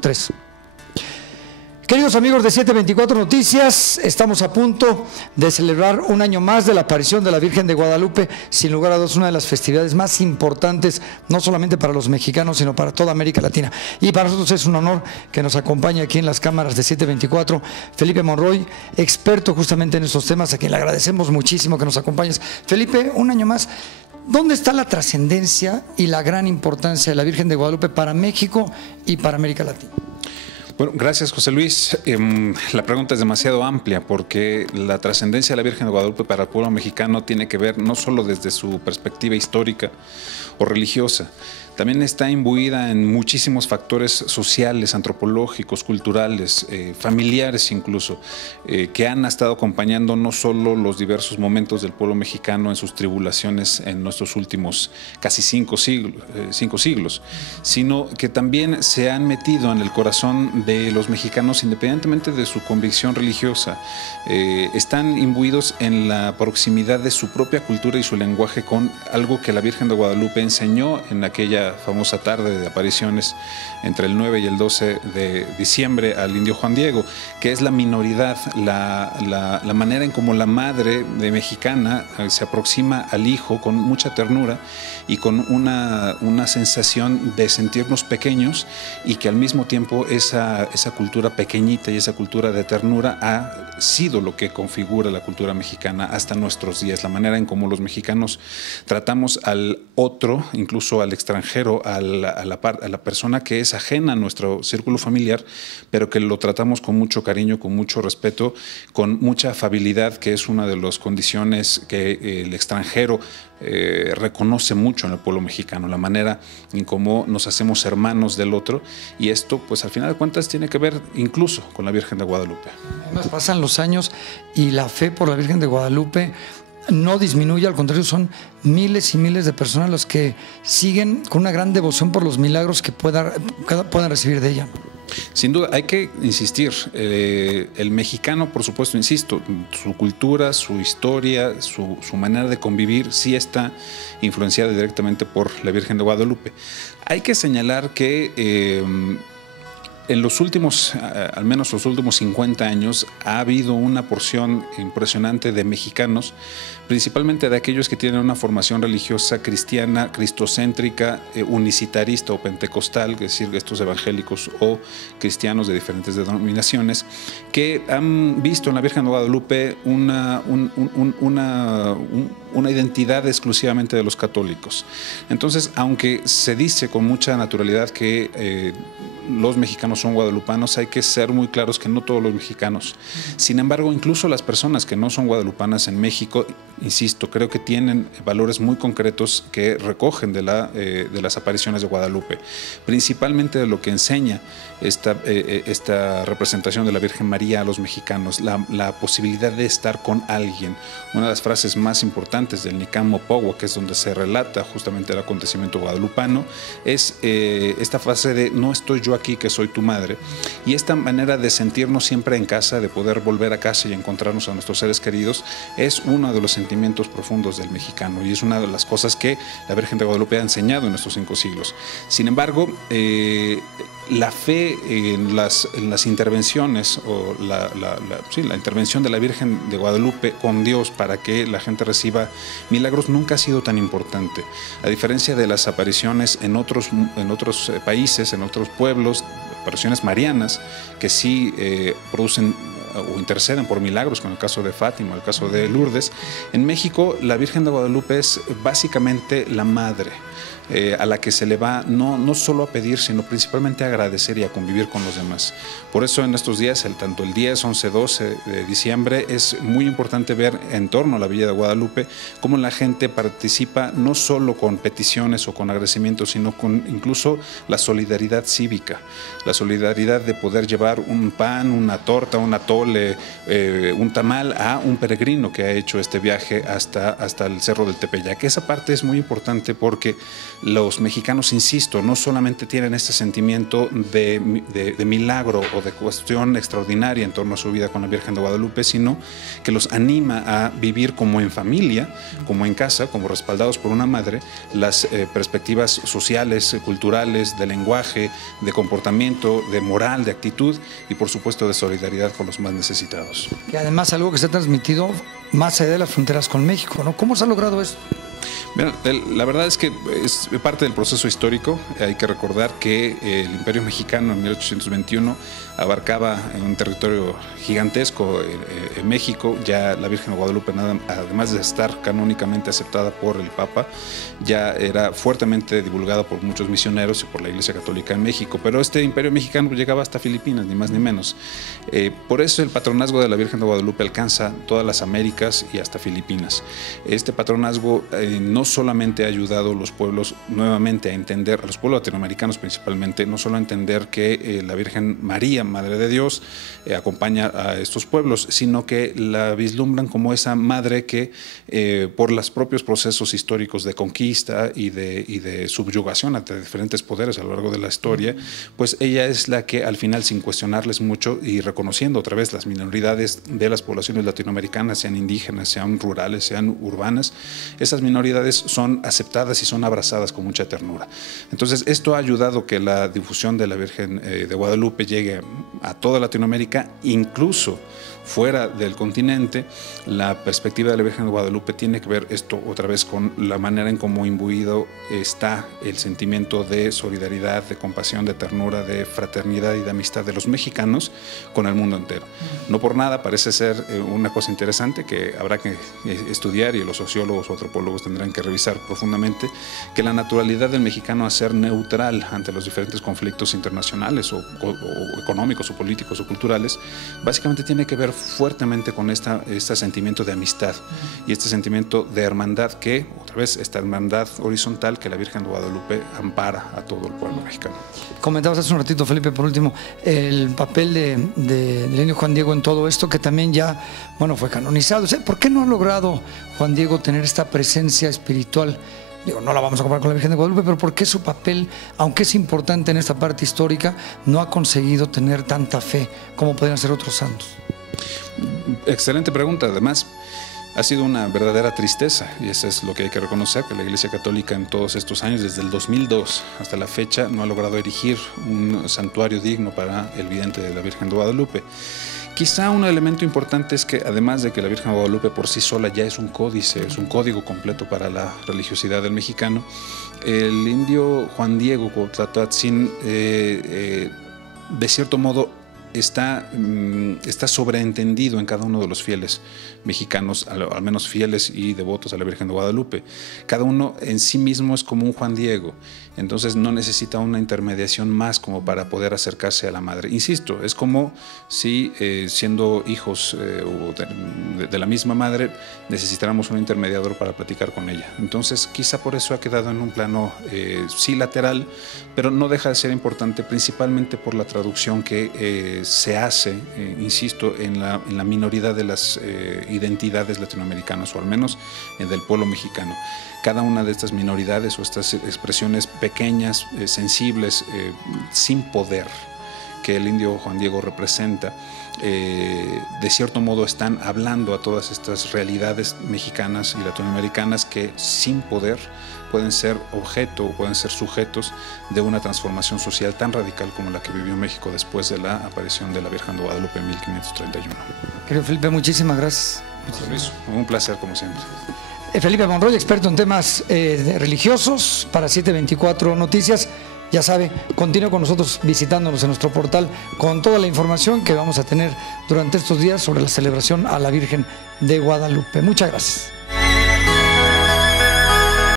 Tres. Queridos amigos de 724 Noticias, estamos a punto de celebrar un año más de la aparición de la Virgen de Guadalupe, sin lugar a dudas una de las festividades más importantes, no solamente para los mexicanos, sino para toda América Latina. Y para nosotros es un honor que nos acompañe aquí en las cámaras de 724 Felipe Monroy, experto justamente en estos temas, a quien le agradecemos muchísimo que nos acompañes. Felipe, un año más. ¿Dónde está la trascendencia y la gran importancia de la Virgen de Guadalupe para México y para América Latina? Bueno, gracias, José Luis. La pregunta es demasiado amplia porque la trascendencia de la Virgen de Guadalupe para el pueblo mexicano tiene que ver no solo desde su perspectiva histórica o religiosa, también está imbuida en muchísimos factores sociales, antropológicos, culturales, familiares incluso, que han estado acompañando no solo los diversos momentos del pueblo mexicano en sus tribulaciones en nuestros últimos casi cinco siglos, sino que también se han metido en el corazón de los mexicanos independientemente de su convicción religiosa. Están imbuidos en la proximidad de su propia cultura y su lenguaje con algo que la Virgen de Guadalupe enseñó en aquella famosa tarde de apariciones entre el 9 y el 12 de diciembre al indio Juan Diego, que es la minoridad, la manera en cómo la madre de mexicana se aproxima al hijo con mucha ternura y con una sensación de sentirnos pequeños, y que al mismo tiempo esa cultura pequeñita y esa cultura de ternura ha sido lo que configura la cultura mexicana hasta nuestros días, la manera en cómo los mexicanos tratamos al otro, incluso al extranjero, a la persona que es ajena a nuestro círculo familiar, pero que lo tratamos con mucho cariño, con mucho respeto, con mucha afabilidad, que es una de las condiciones que el extranjero reconoce mucho en el pueblo mexicano, la manera en cómo nos hacemos hermanos del otro, y esto pues al final de cuentas tiene que ver incluso con la Virgen de Guadalupe. Además pasan los años y la fe por la Virgen de Guadalupe no disminuye, al contrario, son miles y miles de personas los que siguen con una gran devoción por los milagros que puedan recibir de ella. Sin duda, hay que insistir, el mexicano, por supuesto, insisto, su cultura, su historia, su manera de convivir sí está influenciada directamente por la Virgen de Guadalupe. Hay que señalar que en los últimos, al menos los últimos 50 años, ha habido una porción impresionante de mexicanos, principalmente de aquellos que tienen una formación religiosa cristiana, cristocéntrica, unicitarista o pentecostal, es decir, estos evangélicos o cristianos de diferentes denominaciones, que han visto en la Virgen de Guadalupe una identidad exclusivamente de los católicos. Entonces, aunque se dice con mucha naturalidad que los mexicanos son guadalupanos, hay que ser muy claros que no todos los mexicanos. Sin embargo, incluso las personas que no son guadalupanas en México, insisto, creo que tienen valores muy concretos que recogen de las apariciones de Guadalupe, principalmente de lo que enseña esta representación de la Virgen María a los mexicanos, la posibilidad de estar con alguien. Una de las frases más importantes del Nicán Mopogua, que es donde se relata justamente el acontecimiento guadalupano, es esta frase de no estoy yo aquí, que soy tu madre, y esta manera de sentirnos siempre en casa, de poder volver a casa y encontrarnos a nuestros seres queridos, es uno de los sentimientos profundos del mexicano, y es una de las cosas que la Virgen de Guadalupe ha enseñado en estos 5 siglos. Sin embargo, la fe en las intervenciones o la intervención de la Virgen de Guadalupe con Dios para que la gente reciba milagros nunca ha sido tan importante. A diferencia de las apariciones en otros países, en otros pueblos, apariciones marianas que sí producen o interceden por milagros, como el caso de Fátima, el caso de Lourdes. En México, la Virgen de Guadalupe es básicamente la madre a la que se le va no solo a pedir, sino principalmente a agradecer y a convivir con los demás. Por eso en estos días, tanto el 10, 11, 12 de diciembre, es muy importante ver en torno a la Villa de Guadalupe cómo la gente participa no solo con peticiones o con agradecimientos, sino con incluso la solidaridad cívica, la solidaridad de poder llevar un pan, una torta, un atole, un tamal a un peregrino que ha hecho este viaje hasta el Cerro del Tepeyac. Esa parte es muy importante porque los mexicanos, insisto, no solamente tienen este sentimiento de milagro o de cuestión extraordinaria en torno a su vida con la Virgen de Guadalupe, sino que los anima a vivir como en familia, como en casa, como respaldados por una madre, las perspectivas sociales, culturales, de lenguaje, de comportamiento, de moral, de actitud y por supuesto de solidaridad con los más necesitados. Y además algo que se ha transmitido más allá de las fronteras con México, ¿no? ¿Cómo se ha logrado esto? Bueno, la verdad es que es parte del proceso histórico. Hay que recordar que el Imperio Mexicano en 1821 abarcaba un territorio gigantesco en México. Ya la Virgen de Guadalupe, además de estar canónicamente aceptada por el Papa, ya era fuertemente divulgada por muchos misioneros y por la Iglesia Católica en México. Pero este Imperio Mexicano llegaba hasta Filipinas, ni más ni menos. Por eso el patronazgo de la Virgen de Guadalupe alcanza todas las Américas y hasta Filipinas. Este patronazgo no solamente ha ayudado a los pueblos nuevamente a entender, a los pueblos latinoamericanos principalmente, no solo a entender que la Virgen María, Madre de Dios, acompaña a estos pueblos, sino que la vislumbran como esa madre que por los propios procesos históricos de conquista y de subyugación ante diferentes poderes a lo largo de la historia, pues ella es la que al final, sin cuestionarles mucho y reconociendo otra vez las minoridades de las poblaciones latinoamericanas, sean indígenas, sean rurales, sean urbanas, esas minoridades son aceptadas y son abrazadas con mucha ternura. Entonces esto ha ayudado que la difusión de la Virgen de Guadalupe llegue a toda Latinoamérica, incluso fuera del continente. La perspectiva de la Virgen de Guadalupe tiene que ver esto otra vez con la manera en cómo imbuido está el sentimiento de solidaridad, de compasión, de ternura, de fraternidad y de amistad de los mexicanos con el mundo entero. No por nada parece ser una cosa interesante que habrá que estudiar, y los sociólogos o antropólogos tendrán que revisar profundamente, que la naturalidad del mexicano a ser neutral ante los diferentes conflictos internacionales o económicos o políticos o culturales, básicamente tiene que ver fuertemente con este sentimiento de amistad y este sentimiento de hermandad, que otra vez esta hermandad horizontal que la Virgen de Guadalupe ampara a todo el pueblo mexicano. Comentabas hace un ratito, Felipe, por último, el papel del indio Juan Diego en todo esto, que también ya, bueno, fue canonizado. O sea, ¿por qué no ha logrado Juan Diego tener esta presencia espiritual? Digo, no la vamos a comparar con la Virgen de Guadalupe, pero ¿por qué su papel, aunque es importante en esta parte histórica, no ha conseguido tener tanta fe como podrían ser otros santos? Excelente pregunta. Además, ha sido una verdadera tristeza, y eso es lo que hay que reconocer, que la Iglesia Católica en todos estos años, desde el 2002 hasta la fecha, no ha logrado erigir un santuario digno para el vidente de la Virgen de Guadalupe. Quizá un elemento importante es que, además de que la Virgen de Guadalupe por sí sola ya es un códice, es un código completo para la religiosidad del mexicano, el indio Juan Diego Cuauhtlatóatzin, de cierto modo, está sobreentendido en cada uno de los fieles mexicanos, al menos fieles y devotos a la Virgen de Guadalupe. Cada uno en sí mismo es como un Juan Diego, entonces no necesita una intermediación más como para poder acercarse a la madre. Insisto, es como si siendo hijos de la misma madre necesitáramos un intermediador para platicar con ella. Entonces quizá por eso ha quedado en un plano sí lateral, pero no deja de ser importante, principalmente por la traducción que se hace, insisto, en la minoría de las identidades latinoamericanas, o al menos del pueblo mexicano. Cada una de estas minoridades o estas expresiones pequeñas, sensibles, sin poder, que el indio Juan Diego representa, de cierto modo están hablando a todas estas realidades mexicanas y latinoamericanas que sin poder pueden ser objeto o pueden ser sujetos de una transformación social tan radical como la que vivió México después de la aparición de la Virgen de Guadalupe en 1531. Querido Felipe, muchísimas gracias. Luis, un placer como siempre. Felipe Monroy, experto en temas religiosos para 724 Noticias. Ya sabe, continúe con nosotros visitándonos en nuestro portal con toda la información que vamos a tener durante estos días sobre la celebración a la Virgen de Guadalupe. Muchas gracias.